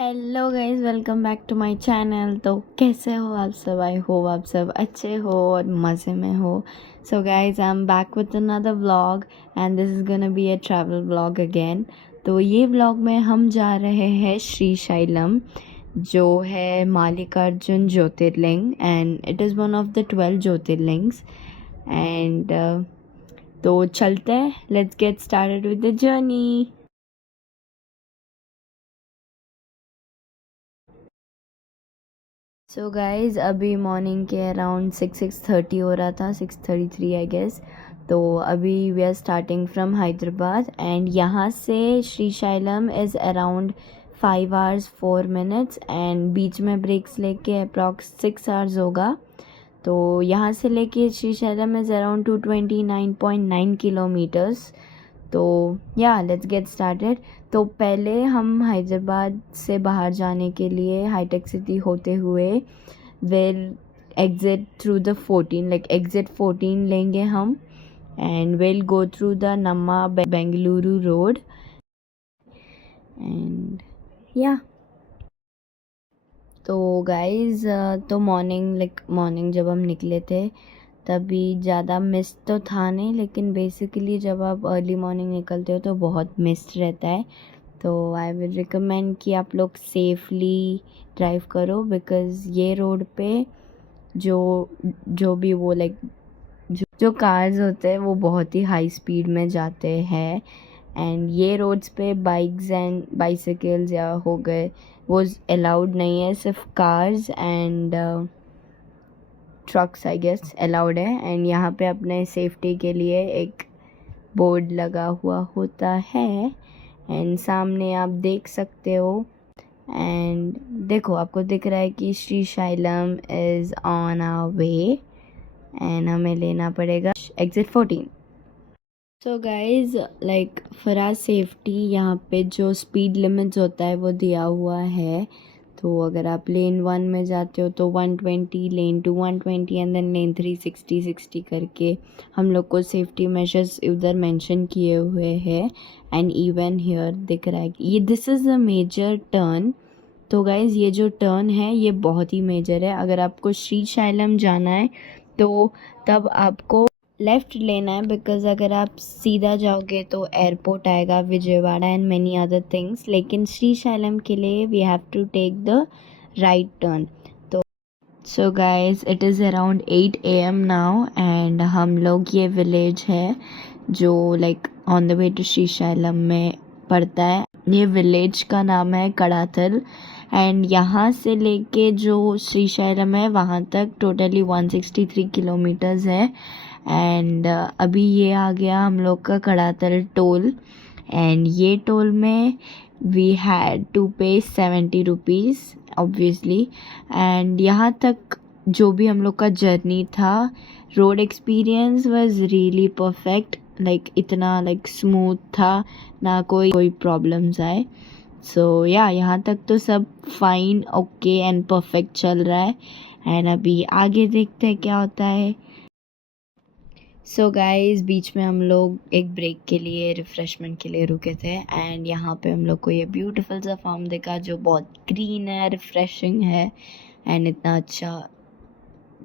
Hello guys, welcome back to my channel. तो कैसे हो आप सब? आई होप आप सब अच्छे हो और मज़े में हो। So guys, I am back with another vlog and this is gonna be a travel vlog again. तो ये व्लॉग में हम जा रहे हैं श्रीशैलम, जो है Mallikarjuna Jyotirlinga and it is one of the 12 jyotirlingas. And तो चलते हैं, let's get started with the journey. So guys, अभी मॉर्निंग के अराउंड 6:30 हो रहा था, 6:33 आई गेस। तो अभी we are starting from Hyderabad and यहाँ से Srisailam is around 5 hours 4 minutes and बीच में ब्रेक्स लेके अप्रॉक्स 6 hours होगा। तो यहाँ से लेके श्रीशैलम इज़ अराउंड 229.9 किलोमीटर्स। तो या लेट्स गेट स्टार्टेड। तो पहले हम हैदराबाद से बाहर जाने के लिए हाईटेक सिटी होते हुए will exit through the 14, like exit 14 लेंगे हम and will go through the Namma Bengaluru road and yeah. तो गाइज, तो मॉर्निंग जब हम निकले थे तभी ज़्यादा मिस्ट तो था नहीं, लेकिन बेसिकली जब आप अर्ली मॉर्निंग निकलते हो तो बहुत मिस्ट रहता है। तो आई विल रिकमेंड कि आप लोग सेफली ड्राइव करो, बिकॉज़ ये रोड पे जो जो भी वो लाइक जो कार्स होते हैं वो बहुत ही हाई स्पीड में जाते हैं। एंड ये रोड्स पे बाइक्स एंड बाइसिकल्स या हो गए वो अलाउड नहीं है, सिर्फ cars and trucks I guess allowed है। एंड यहाँ पे अपने सेफ्टी के लिए एक बोर्ड लगा हुआ होता है एंड सामने आप देख सकते हो। एंड देखो, आपको दिख रहा है कि Srisailam is on our way and हमें लेना पड़ेगा exit 14। So guys, like for our safety यहाँ पे जो स्पीड लिमिट्स होता है वो दिया हुआ है। तो अगर आप लेन 1 में जाते हो तो 120, लेन 2 120 एंड देन लेन 3 60 करके हम लोग को सेफ्टी मेजर्स उधर मेंशन किए हुए हैं। एंड इवन हियर दिख रहा है कि ये this is a major turn. तो गाइज़, ये जो टर्न है ये बहुत ही मेजर है। अगर आपको श्रीशैलम जाना है तो तब आपको लेफ़्ट लेना है, बिकॉज़ अगर आप सीधा जाओगे तो एयरपोर्ट आएगा Vijayawada and many other things, लेकिन श्रीशैलम के लिए we have to take the right turn. तो so guys, it is around 8 AM now and हम लोग ये विलेज है जो like on the way to Srisailam में पड़ता है। ये विलेज का नाम है कड़ाथल एंड यहाँ से लेके जो श्रीशैलम है वहाँ तक टोटली 163 किलोमीटर्स है। एंड अभी ये आ गया हम लोग का कड़ातल टोल एंड ये टोल में वी हैड टू पे 70 रुपीज़ ऑब्वियसली। एंड यहाँ तक जो भी हम लोग का जर्नी था, road experience was really perfect, like इतना लाइक स्मूथ था, ना कोई प्रॉब्लम्स आए। सो या यहाँ तक तो सब फाइन, ओके एंड परफेक्ट चल रहा है। एंड अभी आगे देखते हैं क्या होता है। सो गाइस, बीच में हम लोग एक ब्रेक के लिए रिफ़्रेशमेंट के लिए रुके थे एंड यहाँ पे हम लोग को ये ब्यूटीफुल सा फार्म देखा जो बहुत ग्रीन है, रिफ़्रेशिंग है एंड इतना अच्छा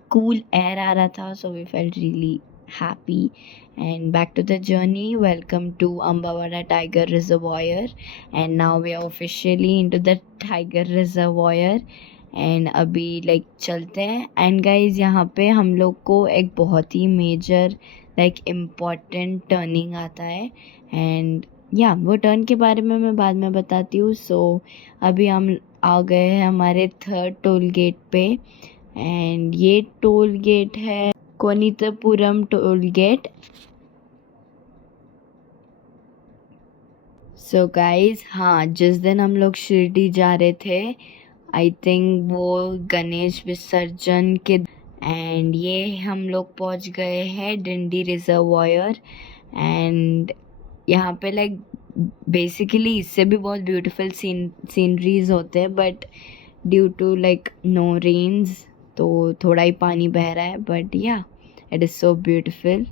कूल एयर आ रहा था। So we felt really happy and back to the journey. Welcome to Ambawada tiger reservoir and now we are officially into the tiger reservoir and अभी लाइक चलते हैं। एंड गाइज, यहाँ पे हम लोग को एक बहुत ही मेजर लाइक इम्पॉर्टेंट टर्निंग आता है एंड या वो टर्न के बारे में मैं बाद में बताती हूँ। सो अभी हम आ गए हैं हमारे थर्ड टोल गेट पे एंड ये टोल गेट है कोनीतपुरम टोल गेट। सो गाइज, हाँ, जिस दिन हम लोग शिरडी जा रहे थे, आई थिंक वो गणेश विसर्जन के एंड ये हम लोग पहुंच गए हैं डिंडी रिजर्वायर एंड यहाँ पे लाइक बेसिकली इससे भी बहुत ब्यूटीफुल सीनरीज होते हैं, but due to like no rains तो थोड़ा ही पानी बह रहा है, but yeah it is so beautiful.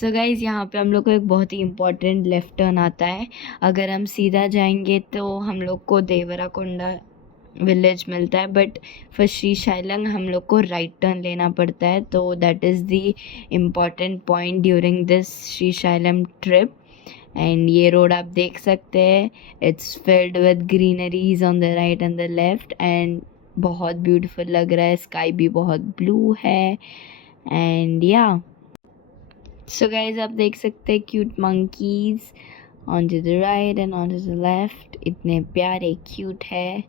So guys यहाँ पे हम लोग को एक बहुत ही इम्पोर्टेंट लेफ्ट टर्न आता है. अगर हम सीधा जाएंगे तो हम लोग को देवराकोंडा विलेज मिलता है, बट फॉर श्रीशैलम हम लोग को राइट टर्न लेना पड़ता है. तो that is the important point during this Srisailam trip. And ये रोड आप देख सकते हैं, it's filled with greeneries on the right and the left, and बहुत ब्यूटीफुल लग रहा है. स्काई भी बहुत ब्लू है. एंड या सो गाइज आप देख सकते हैं cute monkeys on to the right and on to the left. इतने प्यारे क्यूट है.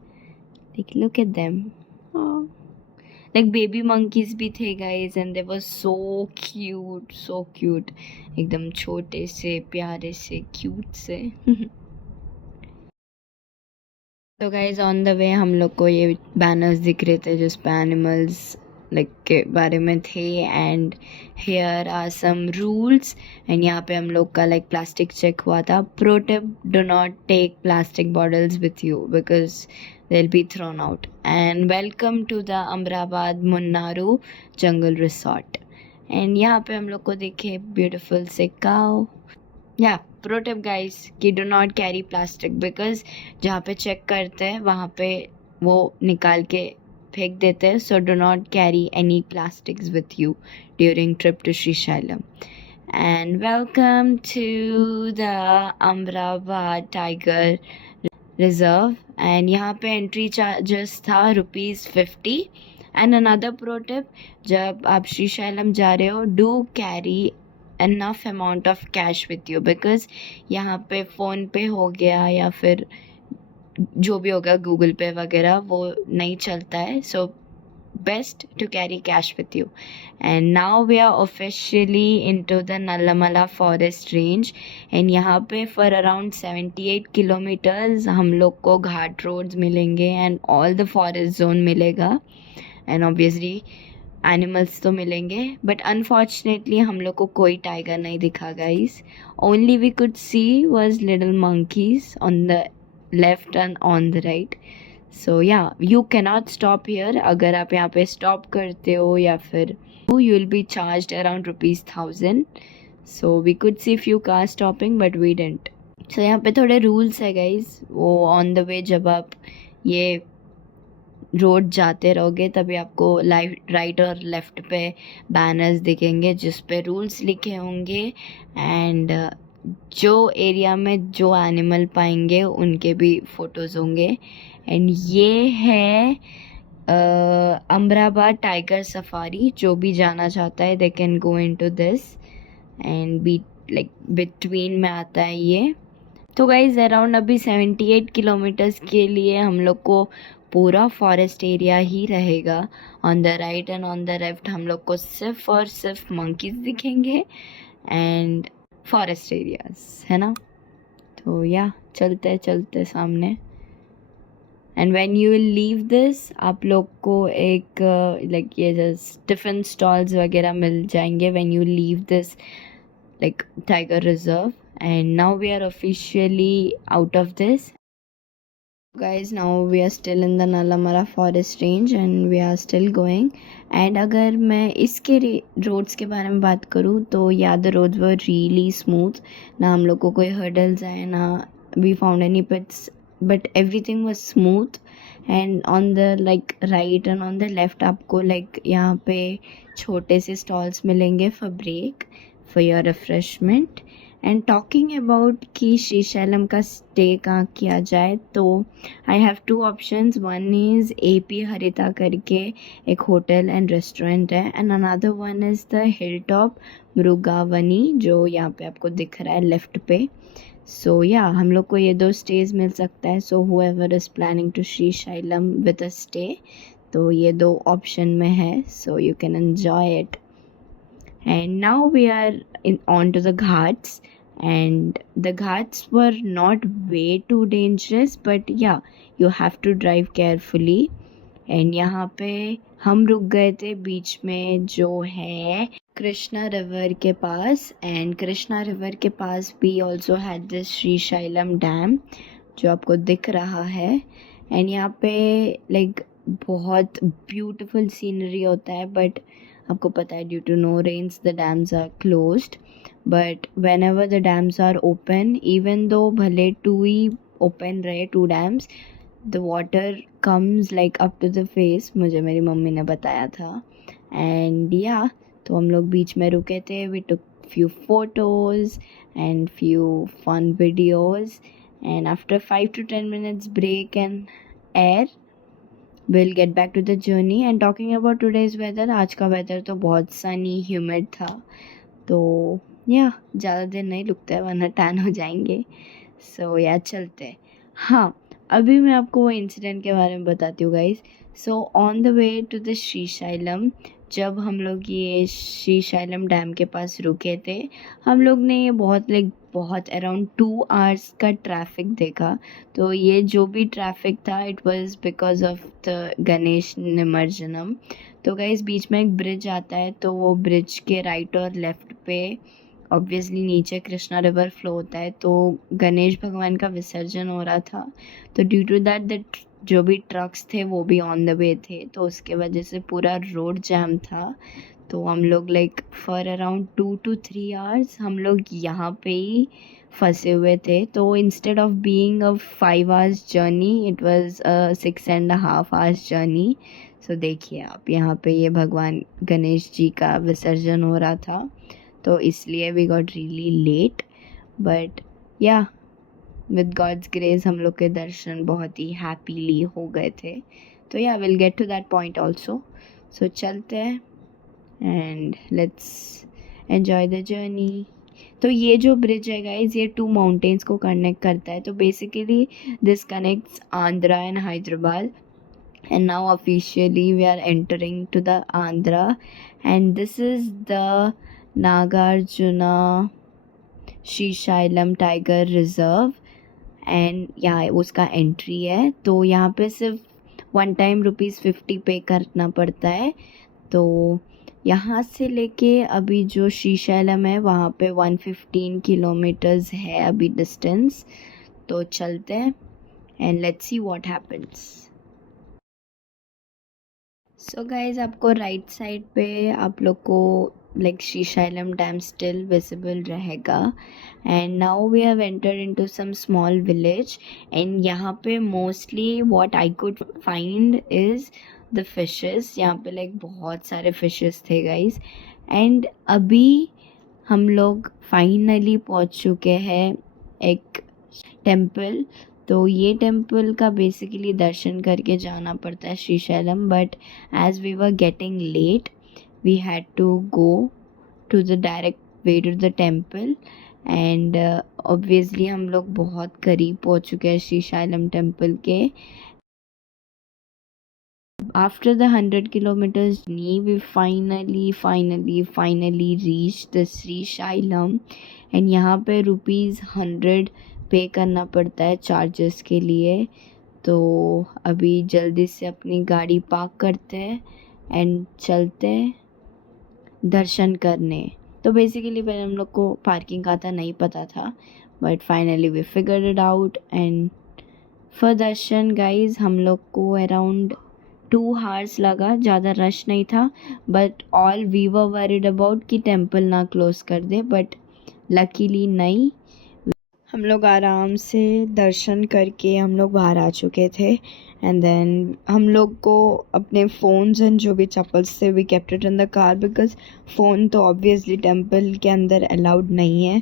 Like, look at them. Oh. Like baby monkeys भी थे guys, and they were so cute, so cute. एकदम छोटे से प्यारे से cute से. तो guys on the way हम लोग को ये banners दिख रहे थे जिस पे animals like के बारे में थे. and here are some rules. and यहाँ पे हम लोग का like plastic check हुआ था. pro tip, do not take plastic bottles with you because they'll be thrown out. And welcome to the Amrabad Munnaru Jungle Resort. and यहाँ पे हम लोग को देखे beautiful से cow. yeah, pro tip guys कि do not carry plastic because जहाँ पे check करते हैं वहाँ पे वो निकाल के फेंक देते हैं. so do not carry any plastics with you during trip to Srisailam. and welcome to the Amrabad Tiger Reserve. and यहाँ पे एंट्री चार्जेस था ₹50. and another pro tip, जब आप श्रीशैलम जा रहे हो do carry enough amount of cash with you because यहाँ पे फ़ोन पे हो गया या फिर जो भी होगा गूगल पे वगैरह वो नहीं चलता है. so best to carry cash with you. and now we are officially into the Nallamala forest range. and यहाँ पे for around 78 kilometers हम लोग को घाट roads मिलेंगे and all the forest zone मिलेगा. and obviously animals तो मिलेंगे, but unfortunately हम लोग को कोई tiger नहीं दिखा guys. only we could see was little monkeys on the left and on the right. so yeah, you cannot stop here. अगर आप यहाँ पे stop करते हो या फिर you will be charged around ₹1,000. so we could see few cars stopping but we didn't. so यहाँ पे थोड़े rules है guys. वो on the way जब आप ये रोड जाते रहोगे तभी आपको राइट और लेफ्ट पे बैनर्स दिखेंगे जिस पे रूल्स लिखे होंगे. एंड जो एरिया में जो एनिमल पाएंगे उनके भी फ़ोटोज़ होंगे. एंड ये है अमराबाद टाइगर सफारी. जो भी जाना चाहता है they can go into this and be like between में आता है ये. तो गाइज अराउंड अभी 78 किलोमीटर्स के लिए हम लोग को पूरा फॉरेस्ट एरिया ही रहेगा. On the right and on the left हम लोग को सिर्फ और सिर्फ मंकीज दिखेंगे एंड फॉरेस्ट एरियाज है ना. तो या चलते चलते सामने. And when you will leave this आप लोग को एक लाइक ये जस्ट टिफ़िन स्टॉल्स वगैरह मिल जाएंगे when you leave this like tiger reserve. and now we are officially out of this guys. now we are still in the Nallamala forest range and we are still going. and अगर मैं इसके roads के बारे में बात करूँ तो yeah the roads were really smooth. ना हम लोग को कोई हर्डल्स आए ना we found any pits but everything was smooth. and on the like right and on the left आपको like यहाँ पे छोटे से stalls मिलेंगे for break for your refreshment. and talking about कि श्रीशैलम का स्टे कहाँ किया जाए तो I have two options. one is AP हरिता करके एक होटल एंड रेस्टोरेंट है and another one is the hilltop मृगावनी जो यहाँ पे आपको दिख रहा है लेफ्ट पे. so yeah, हम लोग को ये दो स्टेज मिल सकता है. so whoever is planning to Srisailam with a stay तो ये दो ऑप्शन में है. so you can enjoy it. and now we are on to the ghats. and the ghats were not way too dangerous but yeah, you have to drive carefully. and यहाँ पे हम रुक गए थे बीच में जो है कृष्णा रिवर के पास. and कृष्णा रिवर के पास भी also had this Srisailam dam जो आपको दिख रहा है. and यहाँ पे like बहुत ब्यूटीफुल सीनरी होता है बट आपको पता है due to no rains the dams are closed. But whenever the dams are open, even though भले 2 ही ओपन रहे, 2 dams, the water comes like up to the face, मुझे मेरी मम्मी ने बताया था. एंड या तो हम लोग बीच में रुके थे. We took few photos and few fun videos, and after 5 to 10 minutes break and air, we'll get back to the journey. And talking about today's weather, आज का weather तो बहुत sunny humid था, तो या ज़्यादा देर नहीं रुकते हैं वरना टैन हो जाएंगे. सो या चलते हैं. हाँ, अभी मैं आपको वो इंसिडेंट के बारे में बताती हूँ guys. So on the way to the Srisailam, जब हम लोग ये श्रीशैलम डैम के पास रुके थे, हम लोग ने ये बहुत अराउंड 2 आवर्स का ट्रैफिक देखा. तो ये जो भी ट्रैफिक था, it was because of the Ganesh Nimajjanam. तो गाइस बीच में एक ब्रिज आता है, तो वो ब्रिज के राइट और लेफ्ट पे ऑब्वियसली नीचे कृष्णा रिवर फ्लो होता है, तो गणेश भगवान का विसर्जन हो रहा था. तो ड्यू टू दैट द जो भी ट्रक्स थे वो भी ऑन द वे थे, तो उसके वजह से पूरा रोड जैम था. तो हम लोग like for around 2 to 3 hours हम लोग यहाँ पे ही फंसे हुए थे. तो instead of being a 5 hours journey, it was 6.5 hours journey. So देखिए आप, यहाँ पे ये भगवान गणेश जी का विसर्जन हो रहा था, तो इसलिए we got really late. But yeah with God's grace हम लोग के दर्शन बहुत ही हैप्पीली हो गए थे. तो yeah will get to that point also. So चलते हैं and let's enjoy the journey. तो ये जो ब्रिज है गाइज, ये 2 माउंटेन्स को कनेक्ट करता है. तो basically this connects Andhra and Hyderabad. And now officially we are entering to the Andhra, and this is the Nagarjuna Srisailam Tiger Reserve. And यहाँ उसका एंट्री है. तो यहाँ पे सिर्फ 1 टाइम ₹50 पे करना पड़ता है. तो यहाँ से लेके अभी जो श्रीशैलम है वहाँ पे 115 किलोमीटर्स है अभी डिस्टेंस. तो चलते हैं and let's see what happens. So guys, आपको राइट साइड पे आप लोग को like Srisailam dam still visible रहेगा. And now we have entered into some small village, and यहाँ पे mostly what I could find is the fishes. यहाँ पे लाइक बहुत सारे फिशेस थे गाइज. एंड अभी हम लोग फाइनली पहुँच चुके हैं एक टेम्पल. तो ये टेम्पल का बेसिकली दर्शन करके जाना पड़ता है Srisailam. But as we were getting late, we had to go to the direct way to the temple. And obviously हम लोग बहुत करीब पहुंच चुके हैं श्रीशैलम टेम्पल के. After the 100 kilometers journey, we finally reached the Srisailam. And यहाँ पे ₹100 पे करना पड़ता है चार्जेस के लिए. तो अभी जल्दी से अपनी गाड़ी पार्क करते हैं एंड चलते हैं दर्शन करने. तो बेसिकली पहले हम लोग को पार्किंग का था नहीं पता था, but finally we figured it out. And for darshan guys हम लोग को अराउंड 2 आवर्स लगा. ज़्यादा रश नहीं था, but all we were worried about कि टेम्पल ना क्लोज कर दे. बट लकीली नहीं, हम लोग आराम से दर्शन करके हम लोग बाहर आ चुके थे. एंड देन हम लोग को अपने फ़ोन्स एंड जो भी चप्पल्स थे we kept it in the car, because phone तो ऑब्वियसली टेम्पल के अंदर अलाउड नहीं है.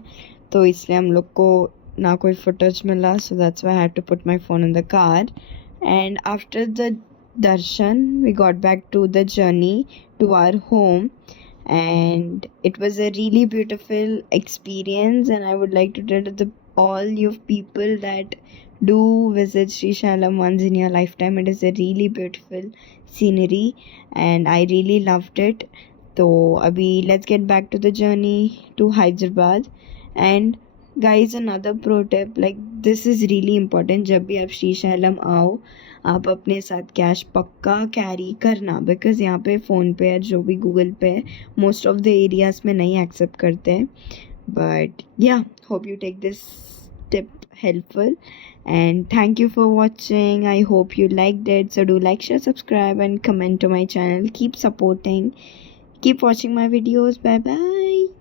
तो इसलिए हम लोग को ना कोई फुटेज मिला. So that's why I had to put my phone in the car. And after the darshan we got back to the journey to our home, and it was a really beautiful experience. And I would like to tell to all you people that do visit Srisailam once in your lifetime. It is a really beautiful scenery and I really loved it. So abhi let's get back to the journey to Hyderabad. And guys, another pro tip, like this is really important. जब भी आप श्रीशैलम आओ, आप अपने साथ cash पक्का carry करना, because यहाँ पे फ़ोन पे है जो भी गूगल पे है मोस्ट ऑफ द एरियाज़ में नहीं एक्सेप्ट करते हैं. But yeah hope you take this tip helpful, and thank you for watching. I hope you liked it. So do like, share, subscribe and comment to my channel. Keep supporting, keep watching my videos. Bye bye.